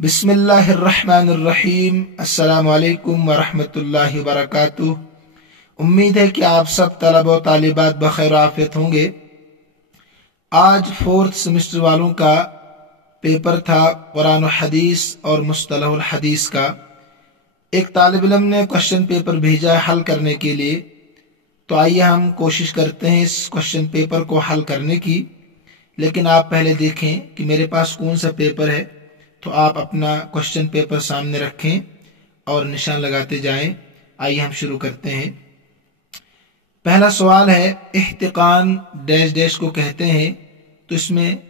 बिस्मिल्लाहिर्रहमानिर्रहीम। अस्सलामु अलैकुम वरहमतुल्लाहि वबरकातुह। उम्मीद है कि आप सब तलबा व तालिबात बखैर आफियत होंगे। आज 4th सेमेस्टर वालों का पेपर था कुरान और हदीस और मुस्तलहुल हदीस का। एक तालिब इल्म ने क्वेश्चन पेपर भेजा है हल करने के लिए, तो आइए हम कोशिश करते हैं इस क्वेश्चन पेपर को हल करने की। लेकिन आप पहले देखें कि मेरे पास कौन सा पेपर है, तो आप अपना क्वेश्चन पेपर सामने रखें और निशान लगाते जाएं। आइए हम शुरू करते हैं। पहला सवाल है, इह्तिकान डैश डैश को कहते हैं, तो इसमें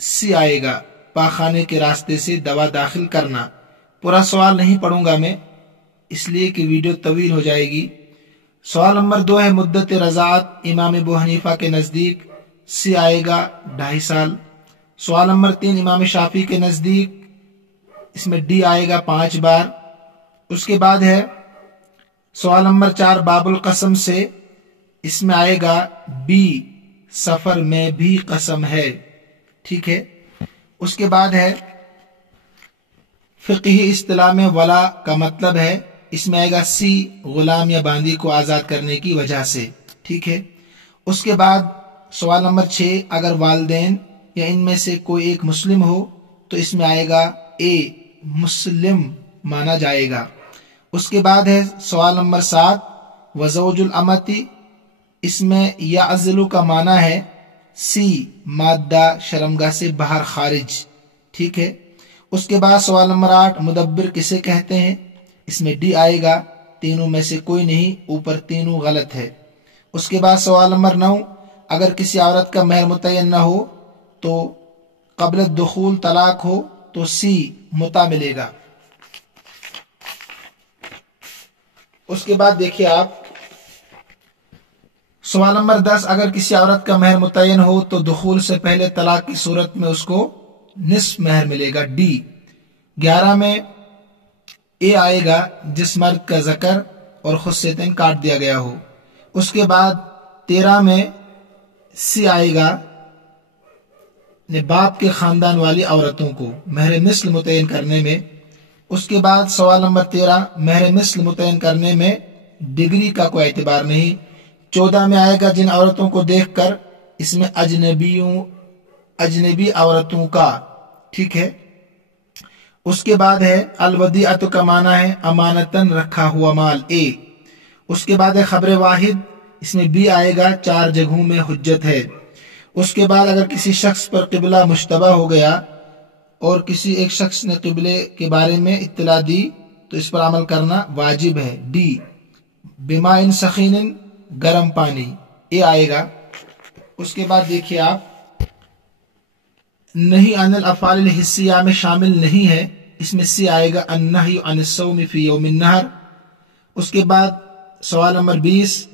सी आएगा, पाखाने के रास्ते से दवा दाखिल करना। पूरा सवाल नहीं पढ़ूंगा मैं, इसलिए कि वीडियो तवील हो जाएगी। सवाल नंबर 2 है, मुद्दत रज़ाअत इमाम अबू हनीफा के नज़दीक सी आएगा 2.5 साल। सवाल नंबर 3 इमाम शाफी के नज़दीक, इसमें डी आएगा 5 बार। उसके बाद है सवाल नंबर 4 बाबुल कसम से, इसमें आएगा बी, सफर में भी कसम है। ठीक है। उसके बाद है फिक़ही इस्तिलाह में वला का मतलब है, इसमें आएगा सी, गुलाम या बांदी को आजाद करने की वजह से। ठीक है। उसके बाद सवाल नंबर 6, अगर वालिदैन या इनमें से कोई एक मुस्लिम हो तो इसमें आएगा ए, मुस्लिम माना जाएगा। उसके बाद है सवाल नंबर 7, वज़ौजुल अमती, इसमें याज़िलु का माना है सी, मादा शर्मगाह से बाहर खारिज। ठीक है। उसके बाद सवाल नंबर 8, मुदब्बिर किसे कहते हैं, इसमें डी आएगा, तीनों में से कोई नहीं, ऊपर तीनों गलत है। उसके बाद सवाल नंबर 9, अगर किसी औरत का महर मुतय्यन न हो तो क़ब्ल दुखूल तलाक हो तो सी, मुता मिलेगा। उसके बाद देखिए आप सवाल नंबर 10, अगर किसी औरत का महर मुतय्यन हो तो दुखूल से पहले तलाक की सूरत में उसको निस्फ महर मिलेगा, डी। 11 में ए आएगा, जिस मर्द का ज़कर और खुस्सतैन काट दिया गया हो। उसके बाद 13 में सी आएगा, बाप के खानदान वाली औरतों को महर मिस्ल मुतय्यन करने में। उसके बाद सवाल नंबर 13, महर मिस्ल मुतय्यन करने में डिग्री का कोई एतबार नहीं। 14 में आएगा, जिन औरतों को देखकर, इसमें अजनबी औरतों का। ठीक है। उसके बाद है अलवदीअत का माना है अमानतन रखा हुआ माल, ए। उसके बाद है खबर वाहिद, इसमें बी आएगा, 4 जगहों में हुज्जत है। उसके बाद अगर किसी शख्स पर क़िबला मुश्तबा हो गया और किसी एक शख्स ने क़िबले के बारे में इत्तला दी तो इस पर अमल करना वाजिब है, डी। बिमाइन सखीनिन, गर्म पानी, ए आएगा। उसके बाद देखिए आप, नहीं अनिल अफ़ालिल हिस्सिया में शामिल नहीं है, इसमें सी आएगा, अन्नही अनिस्सौमी फी यौमिन नहर। उसके बाद सवाल नंबर 20,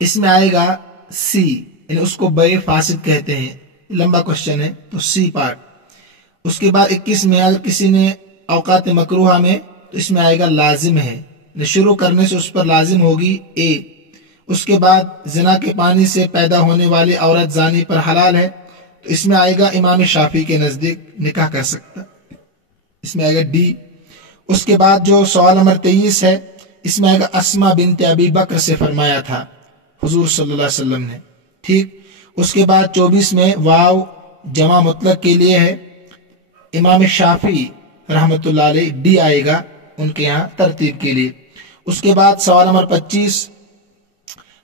इसमें आएगा सी, यानी उसको बे फासिद कहते हैं। लंबा क्वेश्चन है तो सी पार्ट। उसके बाद 21 में अगर किसी ने औकात मकरूहा में, तो इसमें आएगा लाजिम है, शुरू करने से उस पर लाजिम होगी, ए। उसके बाद जिना के पानी से पैदा होने वाली औरत जानी पर हलाल है, तो इसमें आएगा इमाम शाफी के नजदीक निकाह कर सकता, इसमें आएगा डी। उसके बाद जो सवाल नंबर 23 है, इसमें आएगा अस्मा बिनते अबी बकर से फरमाया था हुजूर सल्लल्लाहु अलैहि वसल्लम ने। ठीक। उसके बाद 24 में वाव जमा मुतलक के लिए है, इमाम शाफी रहमतुल्लाह अलैह, डी आएगा उनके यहाँ तरतीब के लिए। उसके बाद सवाल नंबर 25,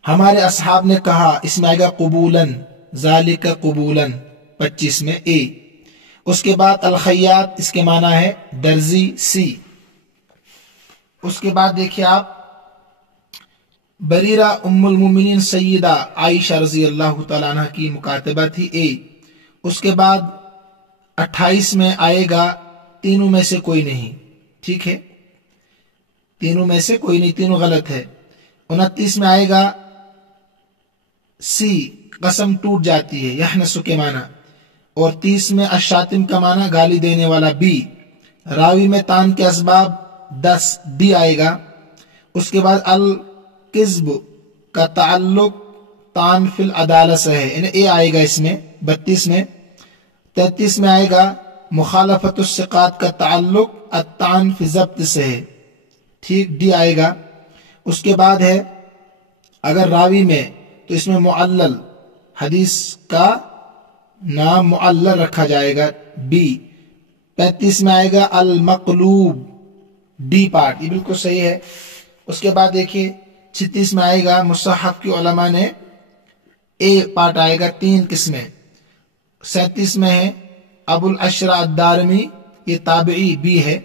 हमारे असहाब ने कहा, इसमें आएगा कबूलन, ज़ालिका कबूलन, 25 में ए। उसके बाद अल खय्यात, इसके माना है दर्जी, सी। उसके बाद देखिए आप, बरीरा उम्मुल मोमिनीन सय्यदा आयशा रज़ी अल्लाह तआला अन्हा की मुकातबा थी, ए। उसके बाद 28 में आएगा, तीनों में से कोई नहीं। ठीक है, तीनों में से कोई नहीं, तीनों गलत है। 29 में आएगा सी, कसम टूट जाती है, यहनसु के माना। और 30 में अशातिम का माना गाली देने वाला, बी। रावी में तान के असबाब 10, डी आएगा। उसके बाद अल किज़्ब का ताल्लुक तान फिल अदालत से है, ए आएगा इसमें 32 में। 33 में आएगा मुखालफत सिकात का ताल्लुक अत्तान फी ज़ब्त से है, ठीक, डी आएगा। उसके बाद है अगर रावी में तो इसमें मुअल्लल, हदीस का नाम मुअल्लल रखा जाएगा, बी। 35 में आएगा अल मक़लूब, डी पार्ट, ये बिल्कुल सही है। उसके बाद देखिए 36 में आएगा मुसहफ की उलमा ने ए पार्ट आएगा, 3 किस्में। 37 में है अबुल अशरा अद्दारमी, ये ताबिई, बी है।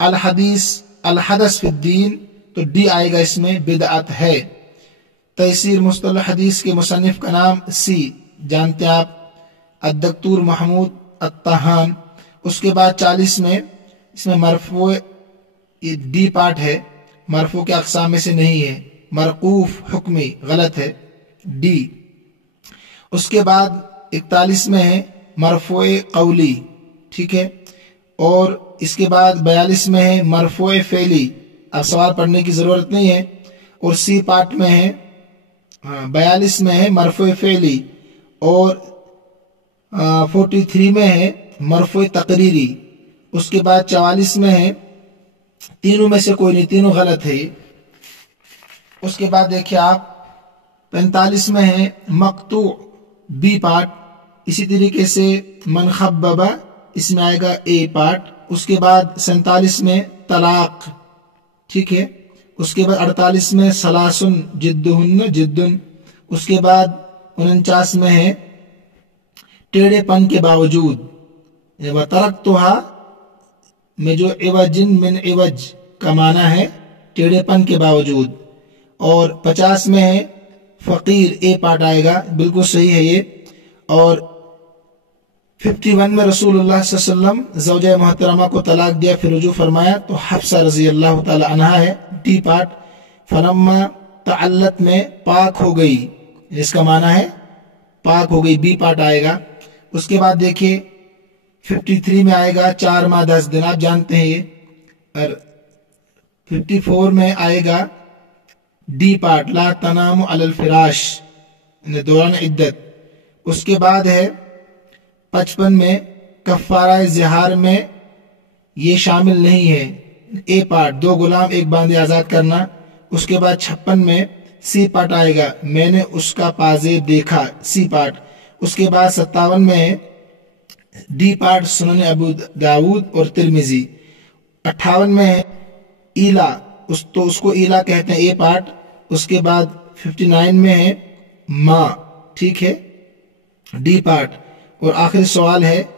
अल हदीस अल हदस फिद्दीन, तो डी आएगा, इसमें बिदअत है। तैसीर मुस्तलह हदीस के मुसन्निफ का नाम सी, जानते हैं आप, अद्दक्तूर महमूद अत्तहान। उसके बाद 40 में इसमें मरफू, ये डी पार्ट है, मरफू के अक़साम में से नहीं है, मरकूफ हुक्मी, गलत है, डी। उसके बाद 41 में है मरफूए कौली, ठीक है। और इसके बाद 42 में है मरफूए फेली, अब सवाल पढ़ने की जरूरत नहीं है। और सी पार्ट में है 42 में है मरफूए फेली, और 43 में है मरफूए तकरीरी। उसके बाद 44 में है, तीनों में से कोई नहीं, तीनों गलत है। उसके बाद देखिए आप 45 में है मक्तू, बी पार्ट। इसी तरीके से मन खब्बबा, इसमें आएगा ए पार्ट। उसके बाद 47 में तलाक, ठीक है। उसके बाद 48 में सलासुन जिद्दुहुन्न जिद्दुन। उसके बाद 49 में है टेढ़ेपन के बावजूद, तरक्तुहा में जो इवजिन मिन इवज का माना है टेढ़ेपन के बावजूद। और 50 में है फकीर, ए पार्ट आएगा, बिल्कुल सही है ये। और 51 में रसूलुल्लाह सल्लल्लाहु अलैहि वसल्लम ज़ौजा मोहतरमा को तलाक दिया, फिर रुजू फरमाया, तो हफ्सा रज़ी अल्लाह तआला अन्हा है, डी पार्ट। फलम्मा तअल्लत में पाक हो गई, इसका माना है पाक हो गई, बी पार्ट आएगा। उसके बाद देखिए 53 में आएगा 4 माह 10 दिन, आप जानते हैं ये। और 54 में आएगा डी पार्ट, ला तनाम अलल फिराश, दौरान इद्दत। उसके बाद है 55 में कफ़ारा ज़िहार में ये शामिल नहीं है, ए पार्ट, 2 गुलाम 1 बांदे आज़ाद करना। उसके बाद 56 में सी पार्ट आएगा, मैंने उसका पाजेब देखा, सी पार्ट। उसके बाद 57 में है डी पार्ट, सुनन अबू दाऊद और तिरमिजी। 58 में है ईला, तो उसको ईला कहते हैं, ए पार्ट। उसके बाद 59 में है माँ, ठीक है, डी पार्ट। और आखिरी सवाल है,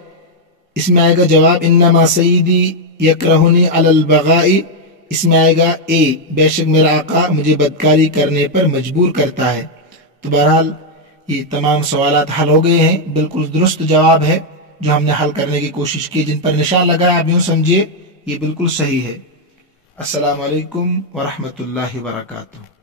इसमें आएगा जवाब इन्नमा सईदी यकरहुनी अलल बगाई, इसमें आएगा ए, बेशक मेरा आका मुझे बदकारी करने पर मजबूर करता है। तो बहरहाल ये तमाम सवालात हल हो गए हैं, बिल्कुल दुरुस्त जवाब है जो हमने हल करने की कोशिश की। जिन पर निशान लगा है आप यूं समझिए ये बिल्कुल सही है। अस्सलामु अलैकुम व रहमतुल्लाहि व बरकातुहू।